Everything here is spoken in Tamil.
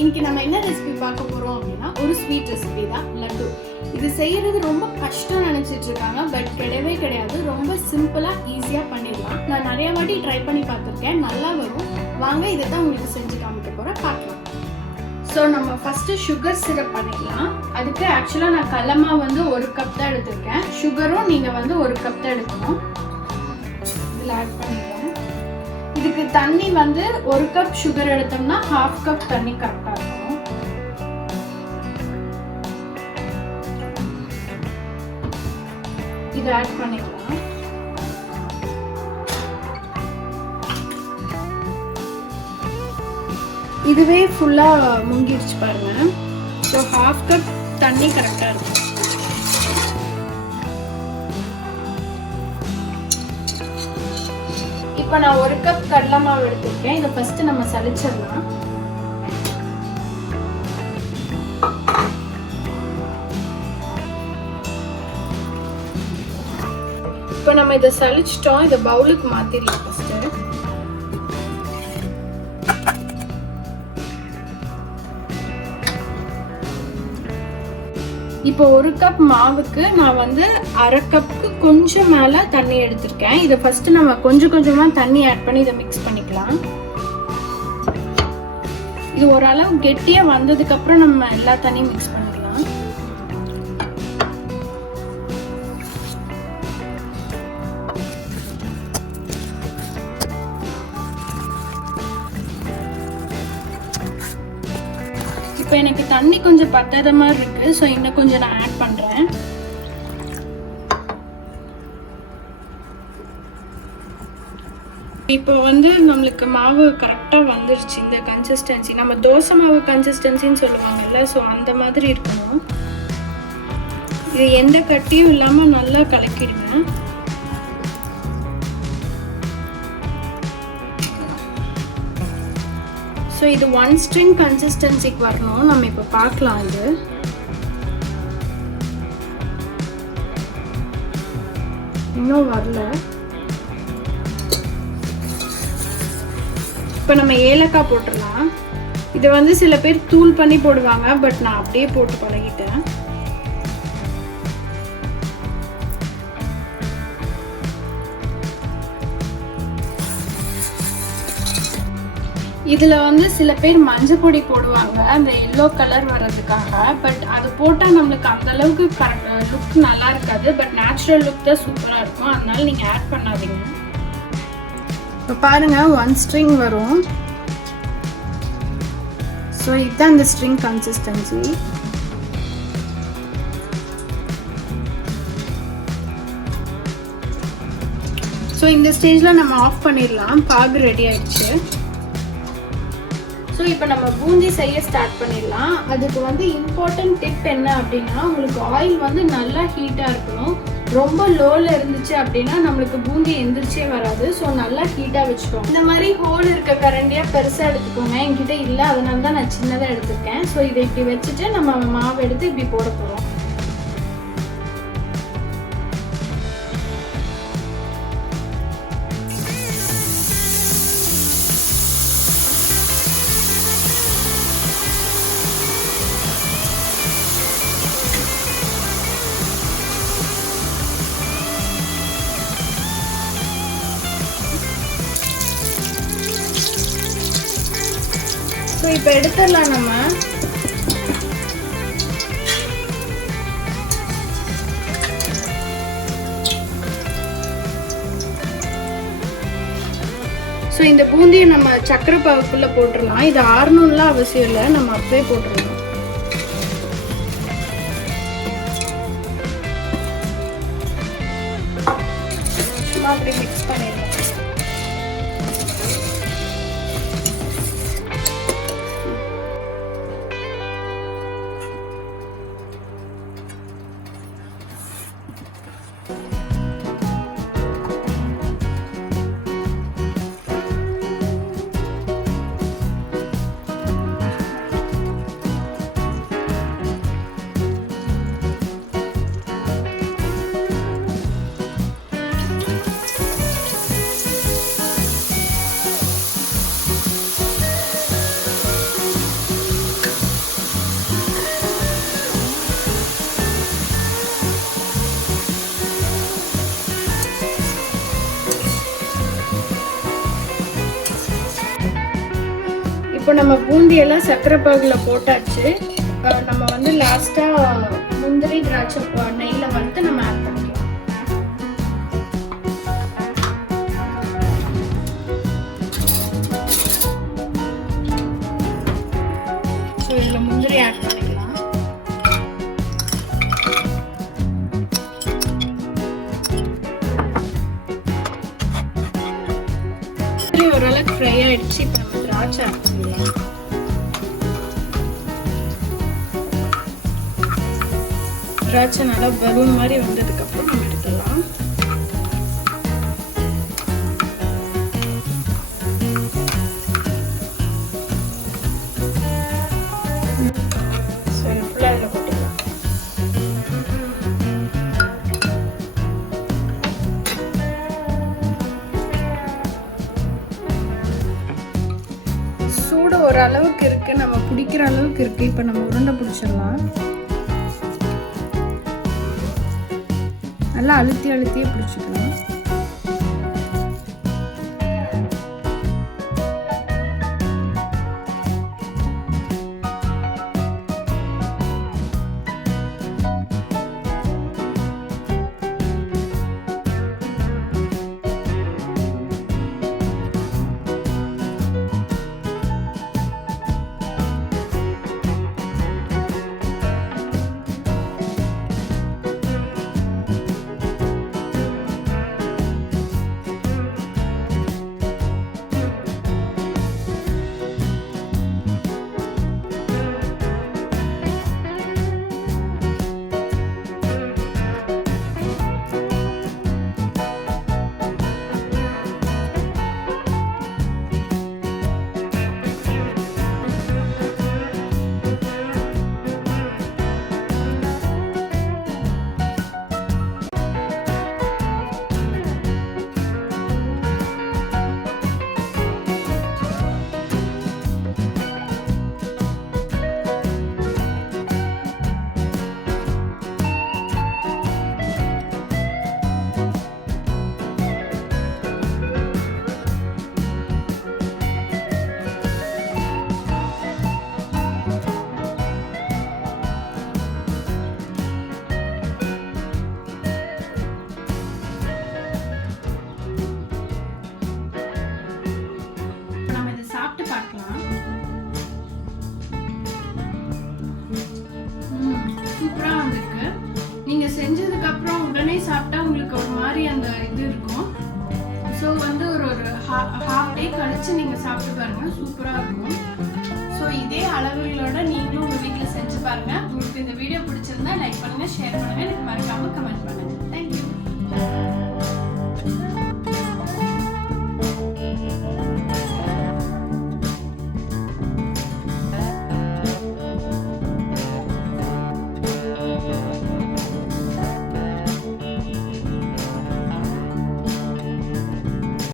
இன்னைக்கு நம்ம என்ன ரெசிபி பார்க்க போறோம் அப்படின்னா ஒரு ஸ்வீட் ரெசிபி தான் லட்டு. இது செய்யறது ரொம்ப கஷ்டம் நினைச்சிட்டு இருக்காங்க, பட் கிடையவே கிடையாது. ரொம்ப சிம்பிளா ஈஸியா பண்ணிடலாம். நான் நிறைய வாட்டி ட்ரை பண்ணி பார்த்துருக்கேன், நல்லா வரும். வாங்க இதை தான் உங்களுக்கு செஞ்சு காமிக்க போறேன், பார்க்கலாம். ஸோ நம்ம ஃபர்ஸ்ட் சுகர் சிரப் பண்ணிடலாம். அதுக்கு ஆக்சுவலாக நான் கடலமா வந்து 1 கப் தான் எடுத்திருக்கேன். சுகரும் நீங்கள் வந்து 1 கப் தான் எடுக்கணும். இதில் ஆட் பண்ணிடுறேன். இதுக்கு தண்ணி வந்து 1 கப் சுகர் எடுத்தோம்னா 1/2 கப் தண்ணி கரெக்டாக இருக்கும். இதை ஆட் பண்ணிடலாம். இதுவே ஃபுல்லாக முங்கிடுச்சு பாருங்க. ஸோ 1/2 கப் தண்ணி கரெக்டாக இருக்கும். இப்போ நான் 1 கப் கடலை மாவு எடுத்துருக்கேன். இதை ஃபர்ஸ்ட் நம்ம சலிச்சிடலாம். இப்போ நம்ம இதை சலிச்சிட்டோம். இதை பவுலுக்கு மாத்திடலாம் ஃபர்ஸ்ட். இப்போ 1 கப் மாவுக்கு நான் வந்து 1/2 கப்புக்கு கொஞ்சம் மேலே தண்ணி எடுத்திருக்கேன். இதை ஃபர்ஸ்ட் நம்ம கொஞ்சம் கொஞ்சமாக தண்ணி ஆட் பண்ணி இதை மிக்ஸ் பண்ணிக்கலாம். இது ஓரளவு கெட்டியாக வந்ததுக்கப்புறம் நம்ம எல்லா தண்ணியும் மிக்ஸ் பண்ணிக்கலாம். இப்போ எனக்கு தண்ணி கொஞ்சம் பத்தாத மாதிரி இருக்கு. ஸோ இன்னும் கொஞ்சம் நான் ஆட் பண்றேன். இப்போ வந்து நம்மளுக்கு மாவு கரெக்டாக வந்துருச்சு. இந்த கன்சிஸ்டன்சி நம்ம தோசை மாவு கன்சிஸ்டன்சின்னு சொல்லுவாங்கல்ல, ஸோ அந்த மாதிரி இருக்கணும். இது எந்த கட்டியும் இல்லாமல் நல்லா கலக்கிடுங்க. ஸோ இது 1 ஸ்ட்ரிங் கன்சிஸ்டன்சிக்கு வரணும். நம்ம இப்போ பார்க்கலாம். இது இன்னும் வரல. இப்போ நம்ம ஏலக்காய் போட்டுடலாம். இதை வந்து சில பேர் தூள் பண்ணி போடுவாங்க, பட் நான் அப்படியே போட்டு பழகிட்டேன். இதில் வந்து சில பேர் மஞ்சள் பொடி போடுவாங்க அந்த எல்லோ கலர் வர்றதுக்காக, பட் அது போட்டால் நம்மளுக்கு அந்த அளவுக்கு லுக் நல்லா இருக்காது. பட் நேச்சுரல் லுக் தான் சூப்பராக இருக்கும், அதனால நீங்கள் ஆட் பண்ணாதீங்க. இப்போ பாருங்க 1 ஸ்ட்ரிங் வரும். ஸோ இதுதான் இந்த ஸ்ட்ரிங் கன்சிஸ்டன்சி. ஸோ இந்த ஸ்டேஜில் நம்ம ஆஃப் பண்ணிடலாம். பாகு ரெடி ஆயிடுச்சு. ஸோ இப்போ நம்ம பூந்தி செய்ய ஸ்டார்ட் பண்ணிடலாம். அதுக்கு வந்து இம்பார்ட்டன்ட் டிப் என்ன அப்படின்னா, உங்களுக்கு ஆயில் வந்து நல்லா ஹீட்டாக இருக்கணும். ரொம்ப லோவில் இருந்துச்சு அப்படின்னா நம்மளுக்கு பூந்தி எந்திரிச்சே வராது. ஸோ நல்லா ஹீட்டாக வச்சுக்கோங்க. இந்த மாதிரி ஹோல் இருக்க கரண்டியாக பெருசாக எடுத்துக்கோங்க. என்கிட்ட இல்லை, அதனால தான் நான் சின்னதாக எடுத்துருக்கேன். ஸோ இதை இப்படி வச்சுட்டு நம்ம மாவு எடுத்து இப்படி போட போகிறோம். ஸோ இப்போ எடுத்துடலாம் நம்ம. ஸோ இந்த பூந்தியை நம்ம சக்கரை பாவுக்குள்ள போட்டுடலாம். இது ஆறணும்லாம் அவசியம் இல்லை, நம்ம அப்படியே போட்டுடலாம். சும்மா அப்படி மிக்ஸ் பண்ணிடலாம். இப்போ நம்ம பூந்தியெல்லாம் சர்க்கரை பாகில் போட்டாச்சு. நம்ம வந்து லாஸ்ட்டாக முந்திரி திராட்சை நெய்யில் வந்து நம்ம ஆட் பண்ணிக்கலாம். ஸோ இதில் முந்திரி ஆட் பண்ணிக்கலாம். ஓரளவுக்கு ஃப்ரை ஆயிடுச்சு. இப்போ நம்ம திராட்சை ஆட் பண்ணிடலாம். திராட்சை நல்லா பலூன் மாதிரி வந்ததுக்கப்புறம் நம்ம எடுத்துடலாம். சரி, ஃபுல்லாக இதில் போட்டுக்கலாம். சூடு ஓரளவுக்கு இருக்கு, நம்ம பிடிக்கிற அளவுக்கு இருக்கு. இப்போ நம்ம உருண்டை பிடிச்சிடலாம். நல்லா அழுத்தியே பிடிச்சிக்கலாம். சூப்பரா வந்திருக்கு. நீங்க செஞ்சதுக்கு அப்புறம் உடனே சாப்பிட்டா உங்களுக்கு ஒரு மாதிரி அந்த இது இருக்கும். ஸோ வந்து ஒரு ஹாஃப் டே கழிச்சு நீங்க சாப்பிட்டு பாருங்க, சூப்பரா இருக்கும். ஸோ இதே அளவுகளோட நீங்களும் உங்க வீட்டில் செஞ்சு பாருங்க. உங்களுக்கு இந்த வீடியோ பிடிச்சிருந்தா லைக் பண்ணுங்க, ஷேர் பண்ணுங்க, எனக்கு மறக்காம கமெண்ட் பண்ணுங்க. தேங்க்யூ.